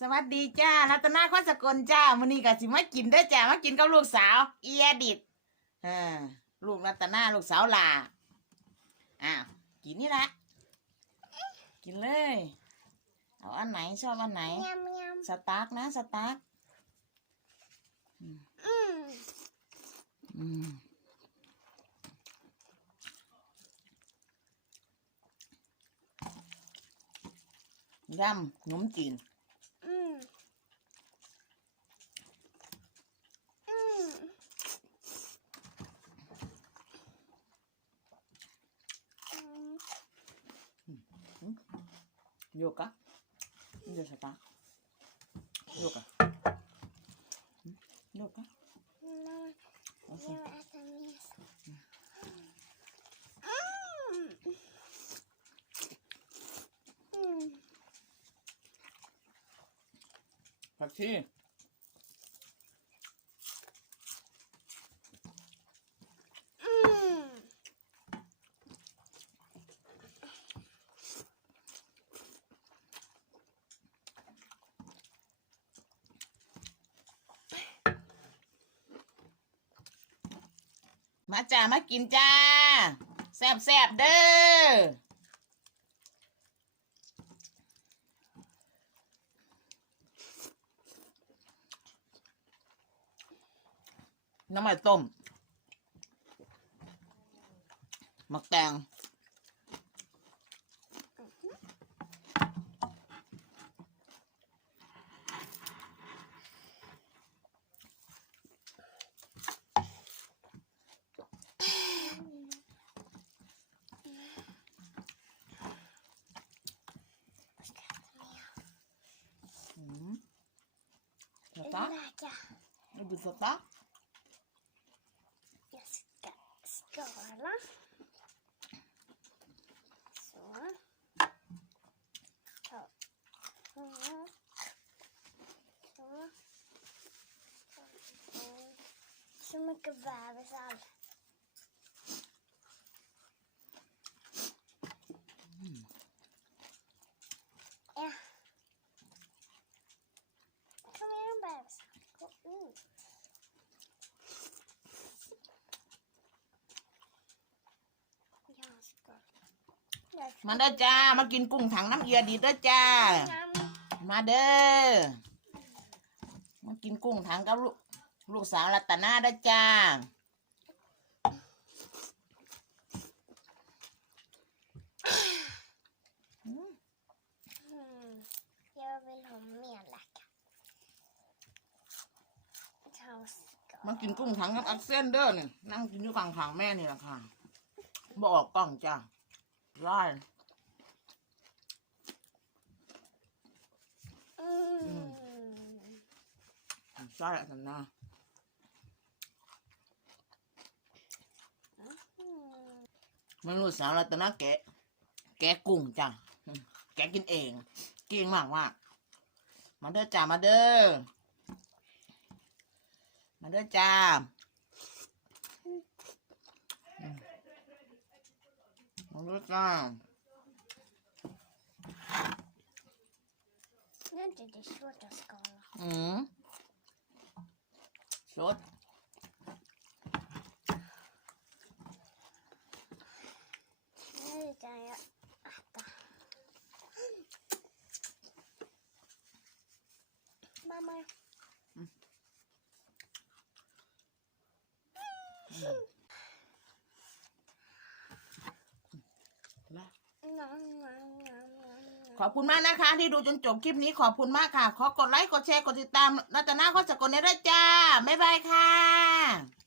สวัสดีจ้ารัตนาข้อสกลจ้ามื้อนี้ก็สิมากินเด้อจ้ามากินกับลูกสาว เอียดิดเออลูกรัตนาลูกสาวลาอ้าวกินนี่ละกินเลย เอาอันไหนชอบอันไหน ยำยสตาร์กนะสตาร์กำอืมอืมยำขนมจีน อืมอืม โยกะนี่จะสตาร์กโยกะอืมโยกะ น้อย โอเค เดี๋ยวอาจจะมีอืม อืม ผักชี อืม มาจ้ามากินจ้า แซ่บแซบเด้อน้ำมันต้ม มักแตง อืม ส Det ต๊อก lägga. นี่ดูสต๊อก Jag ska skala. Så. Så. Mm. Så. Mm. Så mycket bebisar. มาเด้อจ้า มากินกุ้งถังน้ำเอียดีเด้อจ้า Nam. มาเด้อ มากินกุ้งถังกับลูกลูกสาวรัตนาเด้อจ้า Mm. Jag vill ha mer läcka. Ta och skala. มากินกุ้งถังกับอักเซนเด้อเนี่ยนั่งกินอยู่กลางทางแม่นี่แหละค่ะบออกกล้องจ้า ไล่ Mm. ใช่รัตนา Mm. ไม่รู้สาวรัตนาแกะ แกะกุ้งจ้าอืมแกะกินเอง เก่งมากมากมาเด้อจ้า มาเด้อ มาเด้อจ้าอืม มาเด้อจ้า Nu är inte det svårt att skala. อืมสด Nu kan jag äta. Mamma. ละ ขอบคุณมากนะคะ ที่ดูจนจบคลิปนี้ขอบคุณมากค่ะ ขอกดไลค์กดแชร์กดติดตามรัตนาข้อสกลในด้วยจ้า บ๊ายบายค่ะ